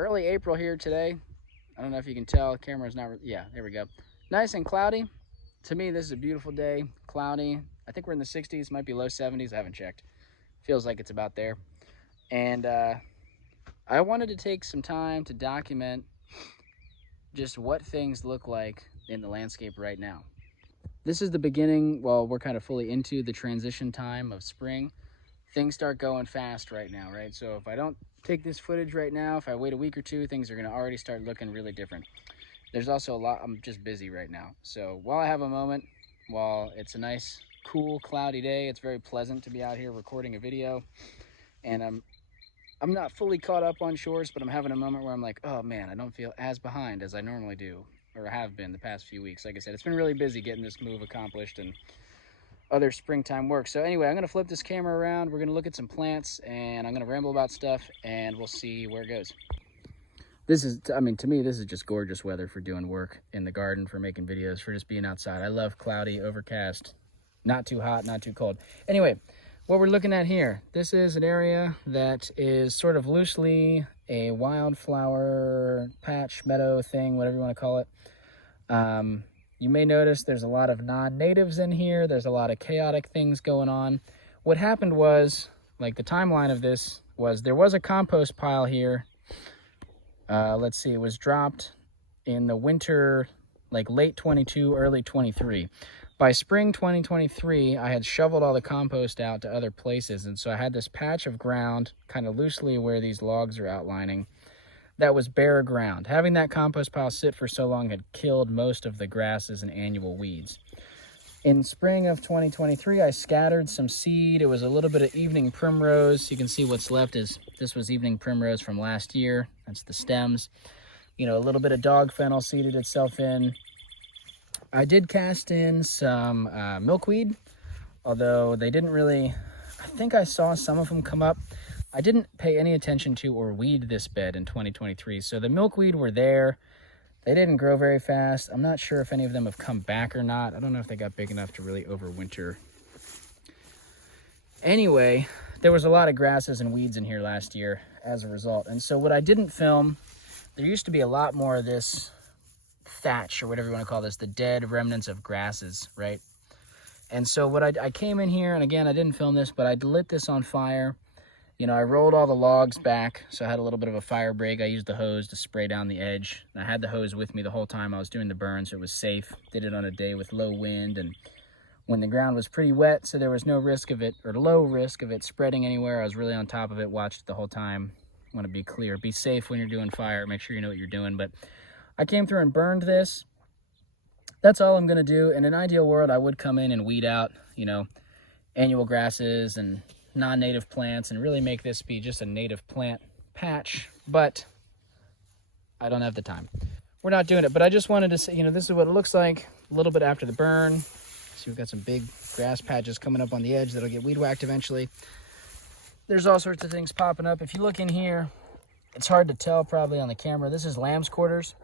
Early April here today. I don't know if you can tell, the camera's not, yeah, there we go. Nice and cloudy. To me, this is a beautiful day, cloudy. I think we're in the 60s, might be low 70s, I haven't checked. Feels like it's about there. And I wanted to take some time to document just what things look like in the landscape right now. This is the beginning, well, we're kind of fully into the transition time of spring. Things start going fast right now, right? So if I don't take this footage right now, if I wait a week or two, things are gonna already start looking really different. There's also a lot, I'm just busy right now. So while I have a moment, while it's a nice, cool, cloudy day, it's very pleasant to be out here recording a video. And I'm not fully caught up on shores, but I'm having a moment where I'm like, oh man, I don't feel as behind as I normally do, or have been the past few weeks. Like I said, it's been really busy getting this move accomplished and other springtime work. So anyway, I'm gonna flip this camera around. We're gonna look at some plants and I'm gonna ramble about stuff and we'll see where it goes. This is, I mean, to me, this is just gorgeous weather for doing work in the garden, for making videos, for just being outside. I love cloudy, overcast, not too hot, not too cold. Anyway, what we're looking at here, this is an area that is sort of loosely a wildflower patch, meadow thing, whatever you want to call it. You may notice there's a lot of non-natives in here. There's a lot of chaotic things going on. What happened was, like the timeline of this was, there was a compost pile here. Let's see, it was dropped in the winter, like late 22, early 23. By spring 2023, I had shoveled all the compost out to other places. And so I had this patch of ground kind of loosely where these logs are outlining that was bare ground. Having that compost pile sit for so long had killed most of the grasses and annual weeds. In spring of 2023, I scattered some seed. It was a little bit of evening primrose. You can see what's left is, this was evening primrose from last year. That's the stems. You know, a little bit of dog fennel seeded itself in. I did cast in some milkweed, although they didn't really, I think I saw some of them come up. I didn't pay any attention to or weed this bed in 2023. So the milkweed were there. They didn't grow very fast. I'm not sure if any of them have come back or not. I don't know if they got big enough to really overwinter. Anyway, there was a lot of grasses and weeds in here last year as a result. And so what I didn't film, there used to be a lot more of this thatch, or whatever you want to call this, the dead remnants of grasses, right? And so what I came in here, and again, I didn't film this, but I lit this on fire. You know, I rolled all the logs back, so I had a little bit of a fire break. I used the hose to spray down the edge. I had the hose with me the whole time I was doing the burn, so it was safe. Did it on a day with low wind, and when the ground was pretty wet, so there was no risk of it, or low risk of it spreading anywhere. I was really on top of it, watched it the whole time. I want to be clear. Be safe when you're doing fire. Make sure you know what you're doing. But I came through and burned this. That's all I'm going to do. In an ideal world, I would come in and weed out, you know, annual grasses and non-native plants and really make this be just a native plant patch, but I don't have the time. We're not doing it, but I just wanted to say, you know, this is what it looks like a little bit after the burn. See, we've got some big grass patches coming up on the edge that'll get weed whacked eventually. There's all sorts of things popping up. If you look in here, it's hard to tell probably on the camera. This is lamb's quarters,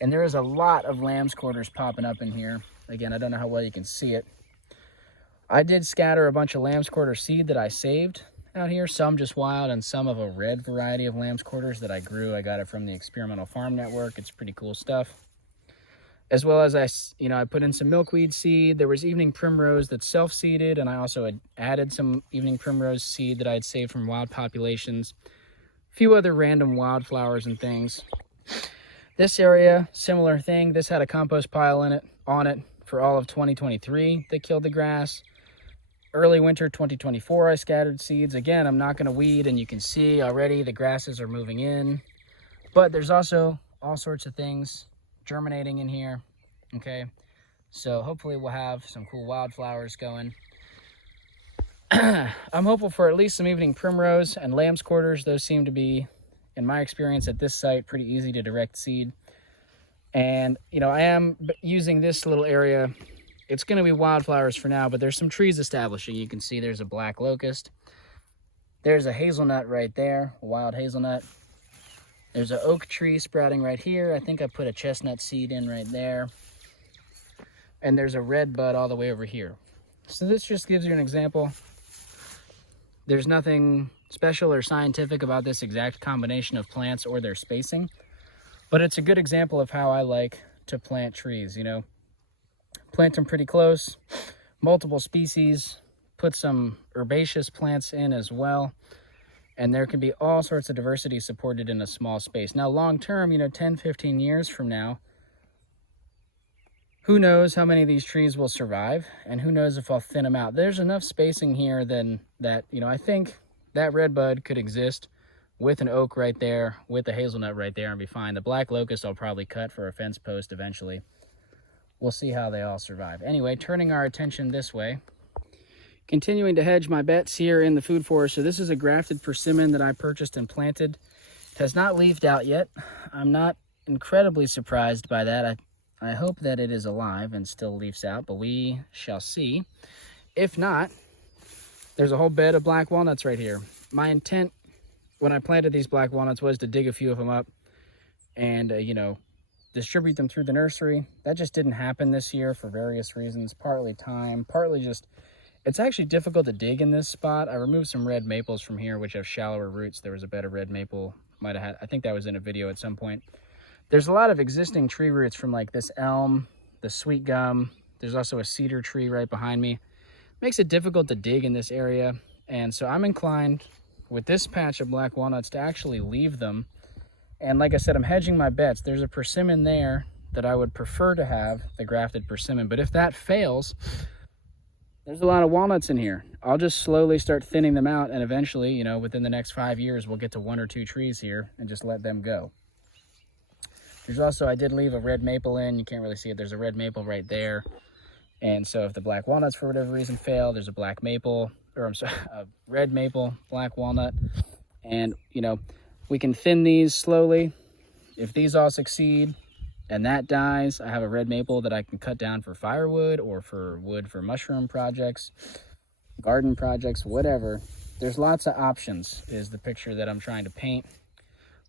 and there is a lot of lamb's quarters popping up in here. Again, I don't know how well you can see it. I did scatter a bunch of lamb's quarter seed that I saved out here, some just wild and some of a red variety of lamb's quarters that I grew. I got it from the Experimental Farm Network. It's pretty cool stuff. As well as I put in some milkweed seed. There was evening primrose that's self-seeded, and I also had added some evening primrose seed that I had saved from wild populations. A few other random wildflowers and things. This area, similar thing. This had a compost pile on it for all of 2023 that killed the grass. Early winter 2024, I scattered seeds. Again, I'm not going to weed, and you can see already the grasses are moving in. But there's also all sorts of things germinating in here, okay? So hopefully we'll have some cool wildflowers going. I'm hopeful for at least some evening primrose and lamb's quarters. Those seem to be, in my experience at this site, pretty easy to direct seed. And, you know, I am using this little area. It's going to be wildflowers for now, but there's some trees establishing. You can see there's a black locust. There's a hazelnut right there, a wild hazelnut. There's an oak tree sprouting right here. I think I put a chestnut seed in right there. And there's a red bud all the way over here. So this just gives you an example. There's nothing special or scientific about this exact combination of plants or their spacing, but it's a good example of how I like to plant trees, you know. Plant them pretty close, multiple species, put some herbaceous plants in as well, and there can be all sorts of diversity supported in a small space. Now, long term, you know, 10, 15 years from now, who knows how many of these trees will survive, and who knows if I'll thin them out. There's enough spacing here then that, you know, I think that redbud could exist with an oak right there, with a hazelnut right there, and be fine. The black locust I'll probably cut for a fence post eventually. We'll see how they all survive. Anyway, turning our attention this way. Continuing to hedge my bets here in the food forest. So this is a grafted persimmon that I purchased and planted. It has not leafed out yet. I'm not incredibly surprised by that. I hope that it is alive and still leaves out, but we shall see. If not, there's a whole bed of black walnuts right here. My intent when I planted these black walnuts was to dig a few of them up and, you know, distribute them through the nursery. That just didn't happen this year for various reasons, partly time, partly just, it's actually difficult to dig in this spot. I removed some red maples from here, which have shallower roots. There was a bed of red maple, might have had, I think that was in a video at some point. There's a lot of existing tree roots from like this elm, the sweet gum. There's also a cedar tree right behind me. Makes it difficult to dig in this area. And so I'm inclined with this patch of black walnuts to actually leave them. And like I said, I'm hedging my bets. There's a persimmon there that I would prefer to have, the grafted persimmon. But if that fails, there's a lot of walnuts in here. I'll just slowly start thinning them out. And eventually, you know, within the next 5 years, we'll get to 1 or 2 trees here and just let them go. There's also, I did leave a red maple in. You can't really see it. There's a red maple right there. And so if the black walnuts for whatever reason fail, there's a black maple, or I'm sorry, a red maple, black walnut. And, you know, we can thin these slowly. If these all succeed and that dies, I have a red maple that I can cut down for firewood or for wood for mushroom projects, garden projects, whatever. There's lots of options is the picture that I'm trying to paint.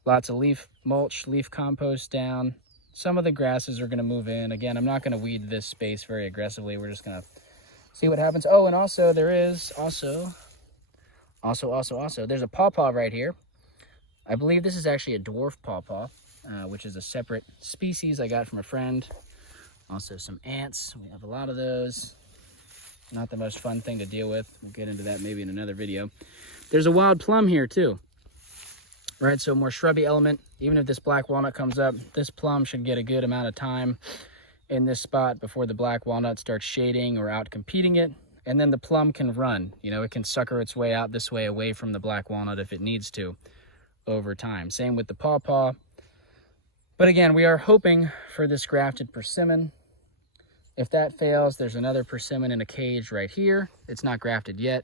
Lots of leaf mulch, leaf compost down. Some of the grasses are going to move in. Again, I'm not going to weed this space very aggressively. We're just going to see what happens. Oh, and also there is there's a pawpaw right here. I believe this is actually a dwarf pawpaw, which is a separate species I got from a friend. Also some ants. We have a lot of those. Not the most fun thing to deal with. We'll get into that maybe in another video. There's a wild plum here too. Right, so more shrubby element. Even if this black walnut comes up, this plum should get a good amount of time in this spot before the black walnut starts shading or out competing it. And then the plum can run. You know, it can sucker its way out this way away from the black walnut if it needs to over time. Same with the pawpaw. But again, we are hoping for this grafted persimmon. If that fails, there's another persimmon in a cage right here. It's not grafted yet.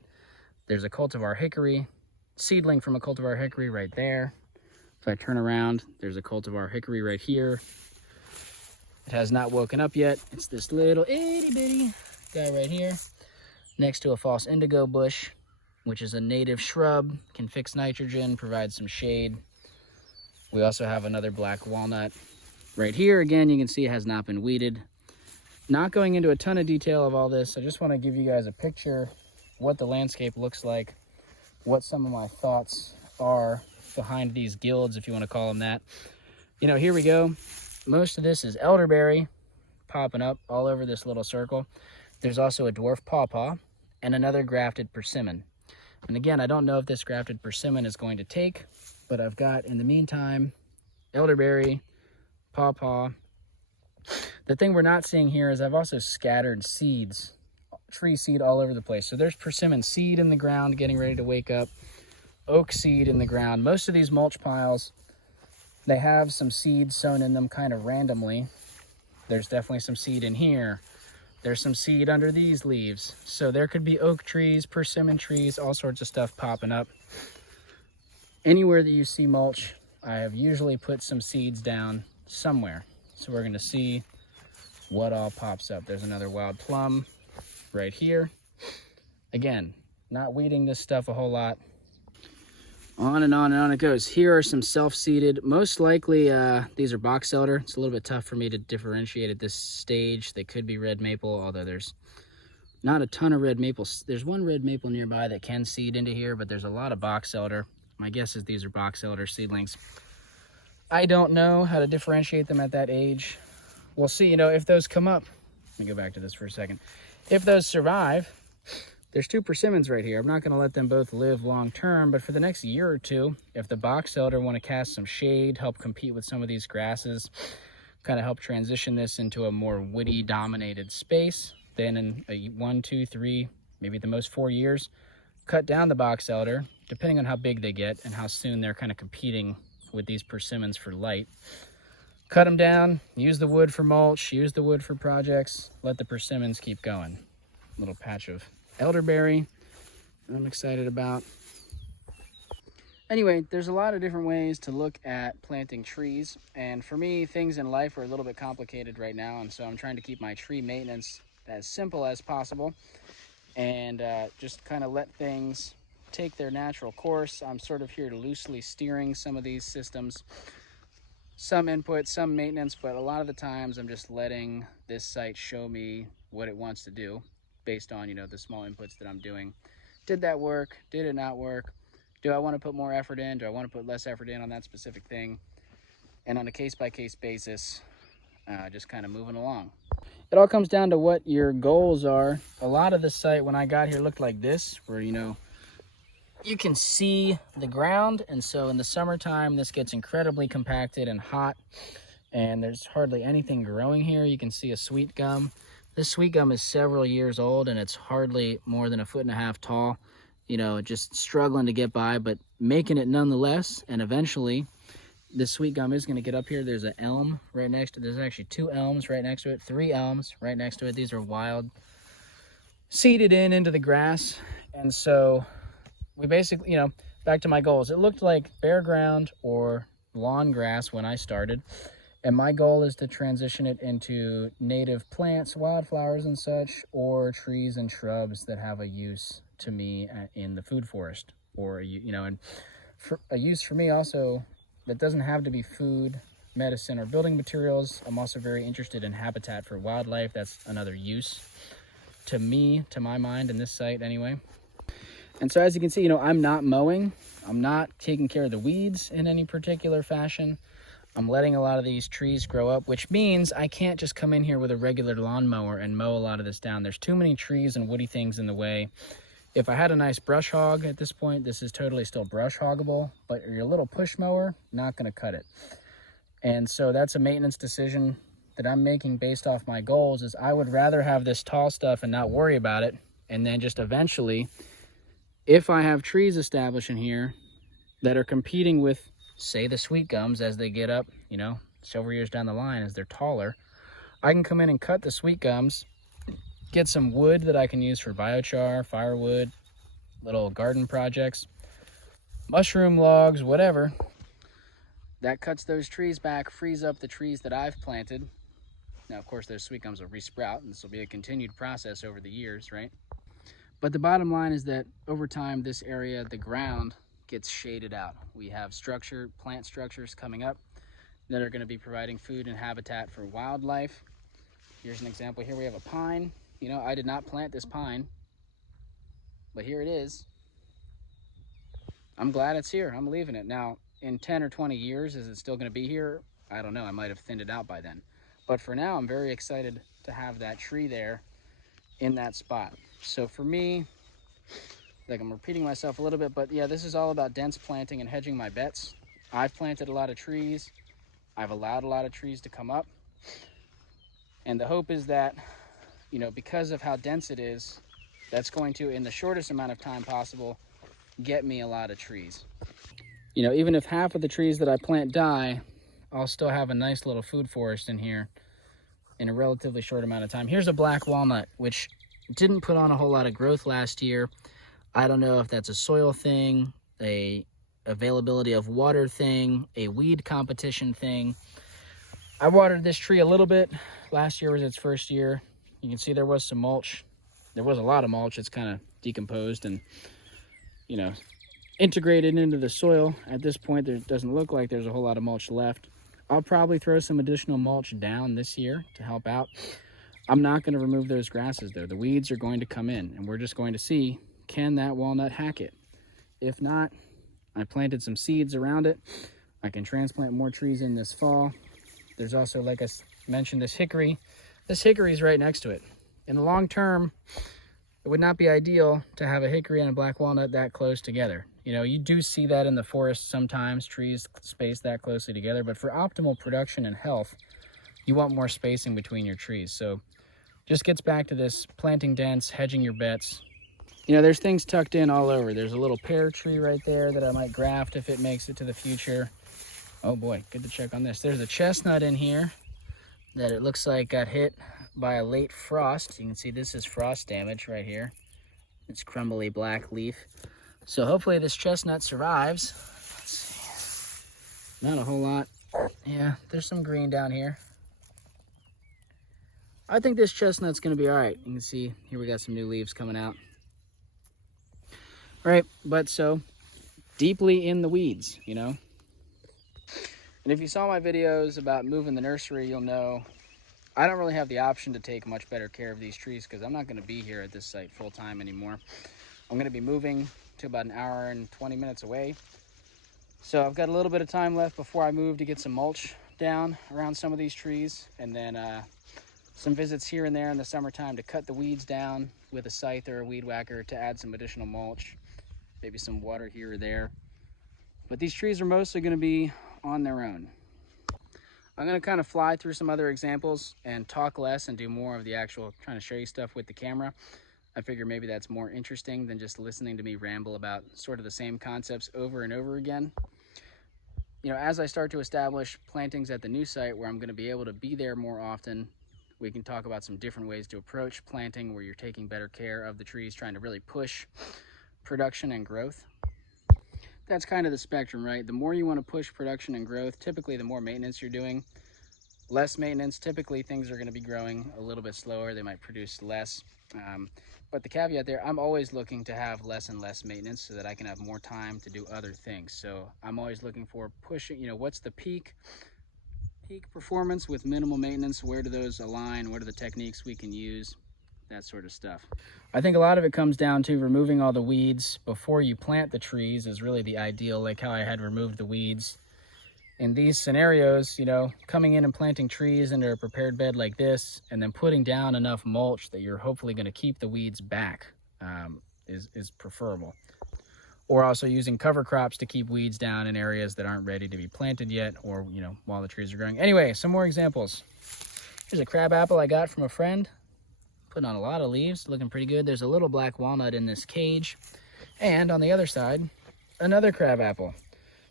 There's a cultivar hickory, seedling from a cultivar hickory right there. If I turn around, there's a cultivar hickory right here. It has not woken up yet. It's this little itty bitty guy right here next to a false indigo bush, which is a native shrub, can fix nitrogen, provide some shade. We also have another black walnut right here. Again, you can see it has not been weeded. Not going into a ton of detail of all this. I just want to give you guys a picture what the landscape looks like, what some of my thoughts are behind these guilds, if you want to call them that. You know, here we go. Most of this is elderberry popping up all over this little circle. There's also a dwarf pawpaw and another grafted persimmon. And again, I don't know if this grafted persimmon is going to take, but I've got, in the meantime, elderberry, pawpaw. The thing we're not seeing here is I've also scattered seeds, tree seed all over the place. So there's persimmon seed in the ground getting ready to wake up, oak seed in the ground. Most of these mulch piles, they have some seeds sown in them kind of randomly. There's definitely some seed in here. There's some seed under these leaves. So there could be oak trees, persimmon trees, all sorts of stuff popping up. Anywhere that you see mulch, I have usually put some seeds down somewhere. So we're gonna see what all pops up. There's another wild plum right here. Again, not weeding this stuff a whole lot. On and on and on it goes. Here are some self-seeded. Most likely, these are box elder. It's a little bit tough for me to differentiate at this stage. They could be red maple, although there's Not a ton of red maple. There's one red maple nearby that can seed into here, but there's a lot of box elder. My guess is these are box elder seedlings. I don't know how to differentiate them at that age. We'll see, you know, if those come up. Let me go back to this for a second. If those survive, there's 2 persimmons right here. I'm not going to let them both live long term, but for the next year or two, if the box elder want to cast some shade, help compete with some of these grasses, kind of help transition this into a more woody dominated space, then in a 1, 2, 3, maybe at the most 4 years, cut down the box elder, depending on how big they get and how soon they're kind of competing with these persimmons for light. Cut them down, use the wood for mulch, use the wood for projects, let the persimmons keep going. Little patch of elderberry that I'm excited about. Anyway, there's a lot of different ways to look at planting trees, and for me, things in life are a little bit complicated right now, and so I'm trying to keep my tree maintenance as simple as possible and just kind of let things take their natural course. I'm sort of here loosely steering some of these systems. Some input, some maintenance, but a lot of the times I'm just letting this site show me what it wants to do based on, you know, the small inputs that I'm doing. Did that work? Did it not work? Do I want to put more effort in? Do I want to put less effort in on that specific thing? And on a case-by-case basis, just kind of moving along. It all comes down to what your goals are. A lot of the site when I got here looked like this, where, you know, you can see the ground, and so in the summertime this gets incredibly compacted and hot, and there's hardly anything growing here. You can see a sweet gum. This sweet gum is several years old, and it's hardly more than 1.5 feet tall. You know, just struggling to get by, but making it nonetheless. And eventually this sweet gum is going to get up here. There's an elm right next to it. There's actually 2 elms right next to it, 3 elms right next to it. These are wild, seeded into the grass. And so we basically, you know, back to my goals. It looked like bare ground or lawn grass when I started. And my goal is to transition it into native plants, wildflowers and such, or trees and shrubs that have a use to me in the food forest, or, you know, and for a use for me also that doesn't have to be food, medicine, or building materials. I'm also very interested in habitat for wildlife. That's another use to me, to my mind, in this site anyway. And so as you can see, you know, I'm not mowing. I'm not taking care of the weeds in any particular fashion. I'm letting a lot of these trees grow up, which means I can't just come in here with a regular lawnmower and mow a lot of this down. There's too many trees and woody things in the way. If I had a nice brush hog at this point, this is totally still brush hoggable, but your little push mower, not going to cut it. And so that's a maintenance decision that I'm making based off my goals, is I would rather have this tall stuff and not worry about it. And then just eventually, if I have trees established in here that are competing with, say, the sweet gums as they get up, you know, several years down the line as they're taller, I can come in and cut the sweet gums, get some wood that I can use for biochar, firewood, little garden projects, mushroom logs, whatever. That cuts those trees back, frees up the trees that I've planted. Now, of course, those sweet gums will resprout, and this will be a continued process over the years, right? But the bottom line is that over time, this area, the ground, gets shaded out. We have plant structures coming up that are going to be providing food and habitat for wildlife. Here's an example. Here we have a pine. You know, I did not plant this pine, but here it is. I'm glad it's here. I'm leaving it. Now, in 10 or 20 years, is it still going to be here? I don't know. I might have thinned it out by then. But for now, I'm very excited to have that tree there in that spot. So for me, like, I'm repeating myself a little bit, but yeah, this is all about dense planting and hedging my bets. I've planted a lot of trees. I've allowed a lot of trees to come up. And the hope is that, you know, because of how dense it is, that's going to, in the shortest amount of time possible, get me a lot of trees. You know, even if half of the trees that I plant die, I'll still have a nice little food forest in here in a relatively short amount of time. Here's a black walnut, which didn't put on a whole lot of growth last year. I don't know if that's a soil thing, a availability of water thing, a weed competition thing. I watered this tree a little bit. Last year was its first year. You can see there was some mulch. There was a lot of mulch. It's kind of decomposed and, you know, integrated into the soil. At this point, there doesn't look like there's a whole lot of mulch left. I'll probably throw some additional mulch down this year to help out. I'm not going to remove those grasses though. The weeds are going to come in, and we're just going to see, can that walnut hack it? If not, I planted some seeds around it. I can transplant more trees in this fall. There's also, like I mentioned, this hickory. This hickory is right next to it. In the long term, it would not be ideal to have a hickory and a black walnut that close together. You know, you do see that in the forest sometimes, trees spaced that closely together, but for optimal production and health, you want more spacing between your trees. So just gets back to this planting dense, hedging your bets. You know, there's things tucked in all over. There's a little pear tree right there that I might graft if it makes it to the future. Oh boy, good to check on this. There's a chestnut in here that it looks like got hit by a late frost. You can see this is frost damage right here. It's crumbly black leaf. So hopefully this chestnut survives. Let's see. Not a whole lot. Yeah, there's some green down here. I think this chestnut's gonna be all right. You can see here we got some new leaves coming out. All right, but so deeply in the weeds, you know? And if you saw my videos about moving the nursery, you'll know I don't really have the option to take much better care of these trees because I'm not gonna be here at this site full time anymore. I'm gonna be moving to about an hour and 20 minutes away. So I've got a little bit of time left before I move to get some mulch down around some of these trees, and then some visits here and there in the summertime to cut the weeds down with a scythe or a weed whacker to add some additional mulch, maybe some water here or there. But these trees are mostly gonna be on their own. I'm gonna kind of fly through some other examples and talk less and do more of the actual trying to show you stuff with the camera. I figure maybe that's more interesting than just listening to me ramble about sort of the same concepts over and over again. You know, as I start to establish plantings at the new site where I'm gonna be able to be there more often, we can talk about some different ways to approach planting where you're taking better care of the trees, trying to really push production and growth. That's kind of the spectrum, right? The more you want to push production and growth, typically the more maintenance you're doing. Less maintenance, typically things are going to be growing a little bit slower. They might produce less. But the caveat there, I'm always looking to have less and less maintenance so that I can have more time to do other things. So I'm always looking for pushing, you know, what's the peak performance with minimal maintenance? Where do those align? What are the techniques we can use? That sort of stuff. I think a lot of it comes down to removing all the weeds before you plant the trees is really the ideal, like how I had removed the weeds. In these scenarios, you know, coming in and planting trees into a prepared bed like this and then putting down enough mulch that you're hopefully going to keep the weeds back is preferable. Or also using cover crops to keep weeds down in areas that aren't ready to be planted yet, or, you know, while the trees are growing. Anyway, some more examples. Here's a crab apple I got from a friend. Putting on a lot of leaves, looking pretty good. There's a little black walnut in this cage. And on the other side, another crab apple.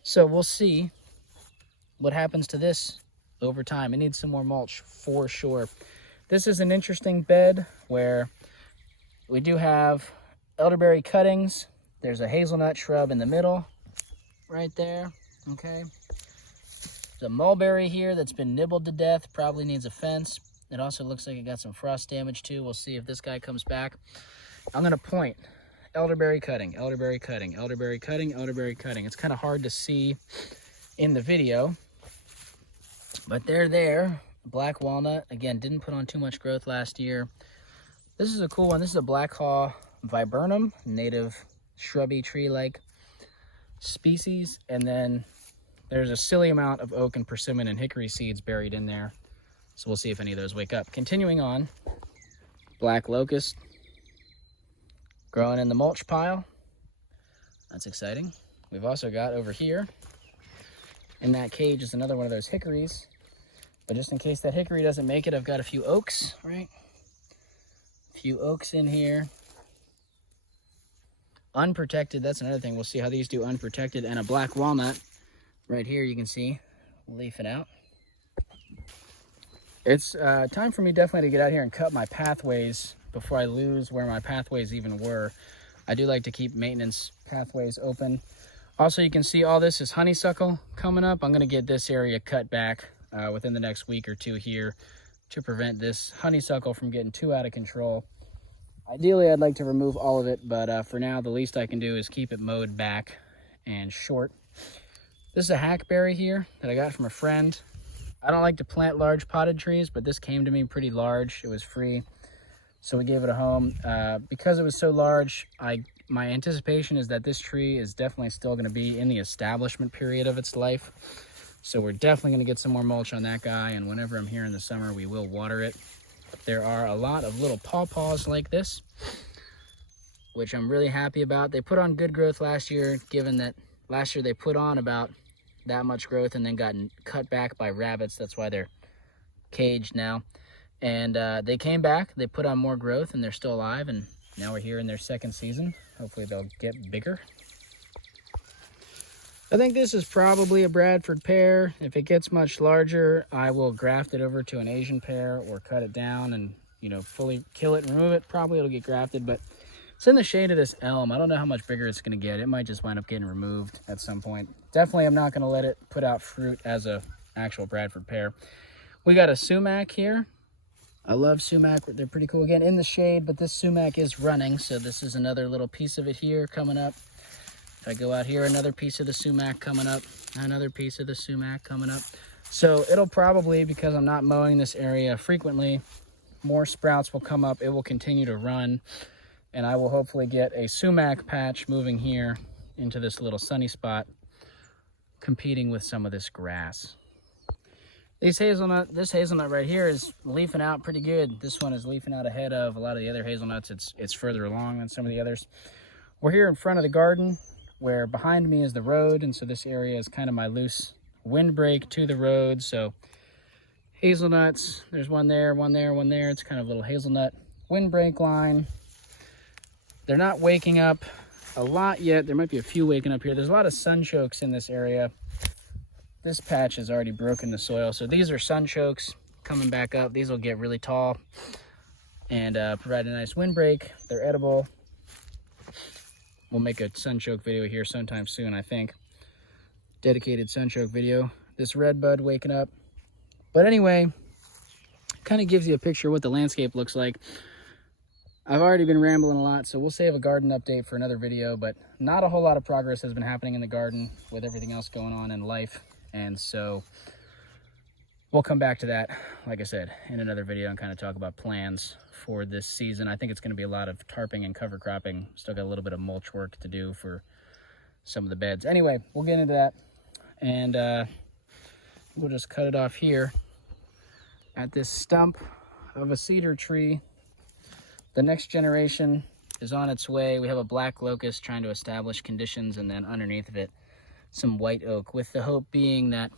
So we'll see what happens to this over time. It needs some more mulch for sure. This is an interesting bed where we do have elderberry cuttings. There's a hazelnut shrub in the middle, right there, okay? There's a mulberry here that's been nibbled to death, probably needs a fence. It also looks like it got some frost damage too. We'll see if this guy comes back. I'm gonna point, elderberry cutting, elderberry cutting, elderberry cutting, elderberry cutting. It's kind of hard to see in the video, but they're there. Black walnut, again, didn't put on too much growth last year. This is a cool one. This is a black haw viburnum, native shrubby tree-like species. And then there's a silly amount of oak and persimmon and hickory seeds buried in there. So we'll see if any of those wake up. Continuing on, black locust growing in the mulch pile. That's exciting. We've also got over here in that cage is another one of those hickories. But just in case that hickory doesn't make it, I've got a few oaks, right? A few oaks in here. Unprotected, that's another thing. We'll see how these do unprotected. And a black walnut right here, you can see leafing out. It's time for me definitely to get out here and cut my pathways before I lose where my pathways even were. I do like to keep maintenance pathways open. Also, you can see all this is honeysuckle coming up. I'm gonna get this area cut back within the next week or two here to prevent this honeysuckle from getting too out of control. Ideally, I'd like to remove all of it, but for now, the least I can do is keep it mowed back and short. This is a hackberry here that I got from a friend. I don't like to plant large potted trees, but this came to me pretty large. It was free, so we gave it a home. Because it was so large, my anticipation is that this tree is definitely still going to be in the establishment period of its life. So we're definitely going to get some more mulch on that guy, and whenever I'm here in the summer, we will water it. There are a lot of little pawpaws like this, which I'm really happy about. They put on good growth last year, given that last year they put on about that much growth and then got cut back by rabbits. That's why they're caged now. And they came back, they put on more growth, and they're still alive, and now we're here in their second season. Hopefully they'll get bigger. I think this is probably a Bradford pear. If it gets much larger, I will graft it over to an Asian pear or cut it down and, you know, fully kill it and remove it. Probably it'll get grafted, but it's in the shade of this elm. I don't know how much bigger it's going to get. It might just wind up getting removed at some point. Definitely I'm not going to let it put out fruit as a actual Bradford pear. We got a sumac here. I love sumac. They're pretty cool. Again, in the shade, but this sumac is running, so this is another little piece of it here coming up. If I go out here, another piece of the sumac coming up, another piece of the sumac coming up. So it'll probably, because I'm not mowing this area frequently, more sprouts will come up. It will continue to run, and I will hopefully get a sumac patch moving here into this little sunny spot, competing with some of this grass. This hazelnut right here is leafing out pretty good. This one is leafing out ahead of a lot of the other hazelnuts. It's further along than some of the others. We're here in front of the garden, where behind me is the road, and so this area is kind of my loose windbreak to the road. So hazelnuts, there's one there, one there, one there. It's kind of a little hazelnut windbreak line. They're not waking up a lot yet. There might be a few waking up here. There's a lot of sunchokes in this area. This patch has already broken the soil, so these are sunchokes coming back up. These will get really tall and provide a nice windbreak. They're edible. We'll make a sunchoke video here sometime soon, I think. Dedicated sunchoke video. This red bud waking up. But anyway, kind of gives you a picture of what the landscape looks like. I've already been rambling a lot, so we'll save a garden update for another video, but not a whole lot of progress has been happening in the garden with everything else going on in life. And so we'll come back to that, like I said, in another video and kind of talk about plans for this season. I think it's going to be a lot of tarping and cover cropping. Still got a little bit of mulch work to do for some of the beds. Anyway, we'll get into that, and we'll just cut it off here at this stump of a cedar tree. The next generation is on its way. We have a black locust trying to establish conditions, and then underneath of it, some white oak, with the hope being that,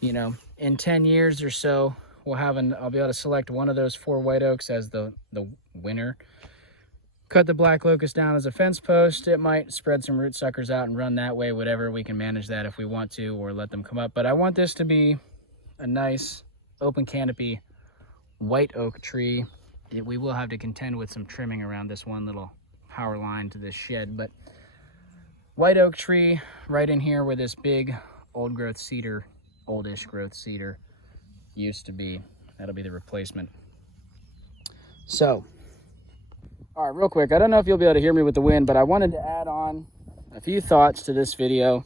you know, in 10 years or so, I'll be able to select one of those 4 white oaks as the winner. Cut the black locust down as a fence post. It might spread some root suckers out and run that way, whatever. We can manage that if we want to, or let them come up. But I want this to be a nice open canopy white oak tree. We will have to contend with some trimming around this one little power line to this shed, but white oak tree right in here where this big old growth cedar, oldish growth cedar used to be. That'll be the replacement. So, all right, real quick, I don't know if you'll be able to hear me with the wind, but I wanted to add on a few thoughts to this video.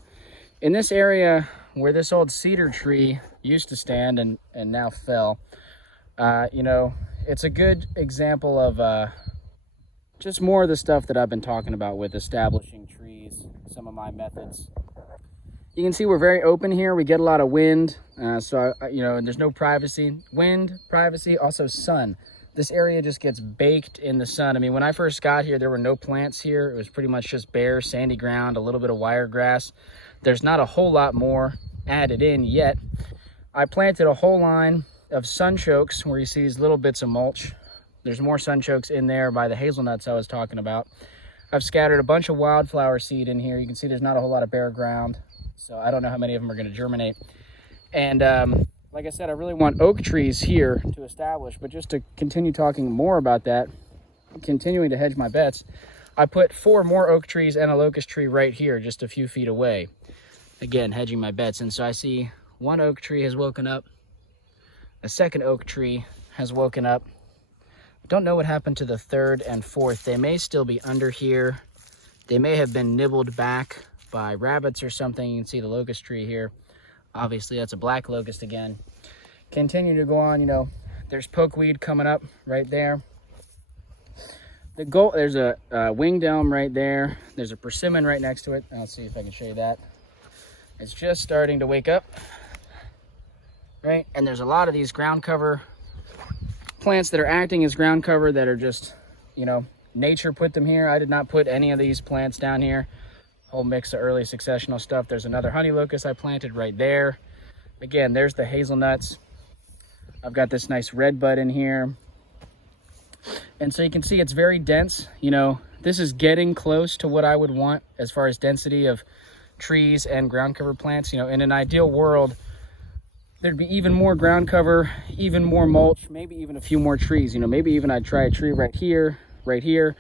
In this area where this old cedar tree used to stand and now fell, you know, it's a good example of just more of the stuff that I've been talking about with establishing trees, some of my methods. You can see we're very open here. We get a lot of wind, so you know, there's no privacy. Wind, privacy, also sun. This area just gets baked in the sun. I mean, when I first got here, there were no plants here. It was pretty much just bare, sandy ground, a little bit of wiregrass. There's not a whole lot more added in yet. I planted a whole line of sunchokes where you see these little bits of mulch. There's more sunchokes in there by the hazelnuts I was talking about. I've scattered a bunch of wildflower seed in here. You can see there's not a whole lot of bare ground, so I don't know how many of them are going to germinate. And like I said, I really want oak trees here to establish, but just to continue talking more about that, continuing to hedge my bets, I put 4 more oak trees and a locust tree right here, just a few feet away. Again, hedging my bets. And so I see one oak tree has woken up. A second oak tree has woken up. Don't know what happened to the 3rd and 4th. They may still be under here. They may have been nibbled back by rabbits or something. You can see the locust tree here. Obviously, that's a black locust again. Continue to go on, you know, there's pokeweed coming up right there. There's a winged elm right there. There's a persimmon right next to it. I'll see if I can show you that. It's just starting to wake up, right? And there's a lot of these ground cover plants that are acting as ground cover that are just, you know, nature put them here. I did not put any of these plants down here. Whole mix of early successional stuff. There's another honey locust I planted right there. Again, there's the hazelnuts. I've got this nice red bud in here. And so you can see it's very dense. You know, this is getting close to what I would want as far as density of trees and ground cover plants. You know, in an ideal world, there'd be even more ground cover, even more mulch, maybe even a few more trees. You know, maybe even I'd try a tree right here, right here.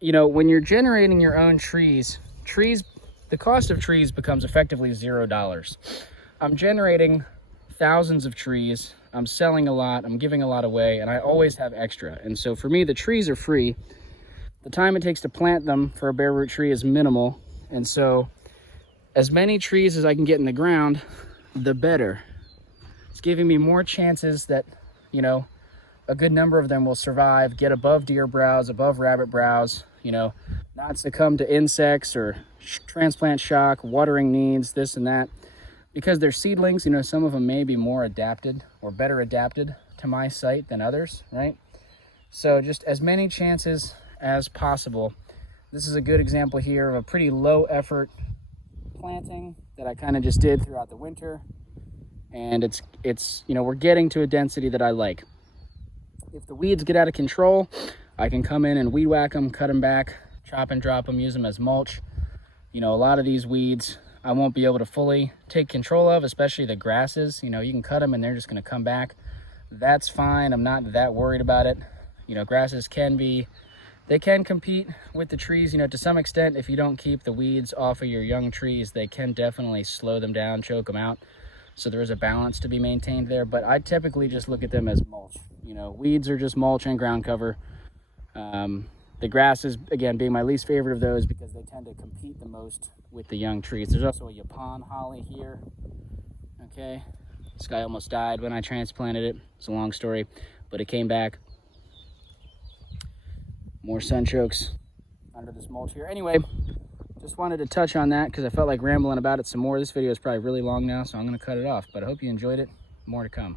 You know, when you're generating your own trees, the cost of trees becomes effectively $0. I'm generating thousands of trees. I'm selling a lot, I'm giving a lot away, and I always have extra. And so for me, the trees are free. The time it takes to plant them for a bare root tree is minimal. And so as many trees as I can get in the ground, the better. It's giving me more chances that, you know, a good number of them will survive, get above deer browse, above rabbit browse, you know, not succumb to insects or transplant shock, watering needs, this and that. Because they're seedlings, you know, some of them may be more adapted or better adapted to my site than others, right? So just as many chances as possible. This is a good example here of a pretty low effort planting that I kind of just did throughout the winter. And it's, you know, we're getting to a density that I like. If the weeds get out of control, I can come in and weed whack them, cut them back, chop and drop them, use them as mulch. You know, a lot of these weeds I won't be able to fully take control of, especially the grasses. You know, you can cut them and they're just going to come back. That's fine. I'm not that worried about it. You know, grasses they can compete with the trees, you know, to some extent. If you don't keep the weeds off of your young trees, they can definitely slow them down, choke them out. So there is a balance to be maintained there, but I typically just look at them as mulch. You know, weeds are just mulch and ground cover. The grasses, again, being my least favorite of those because they tend to compete the most with the young trees. There's also a Japan holly here. Okay, this guy almost died when I transplanted it. It's a long story, but it came back. More sunchokes under this mulch here. Anyway, just wanted to touch on that because I felt like rambling about it some more. This video is probably really long now, so I'm going to cut it off, but I hope you enjoyed it. More to come.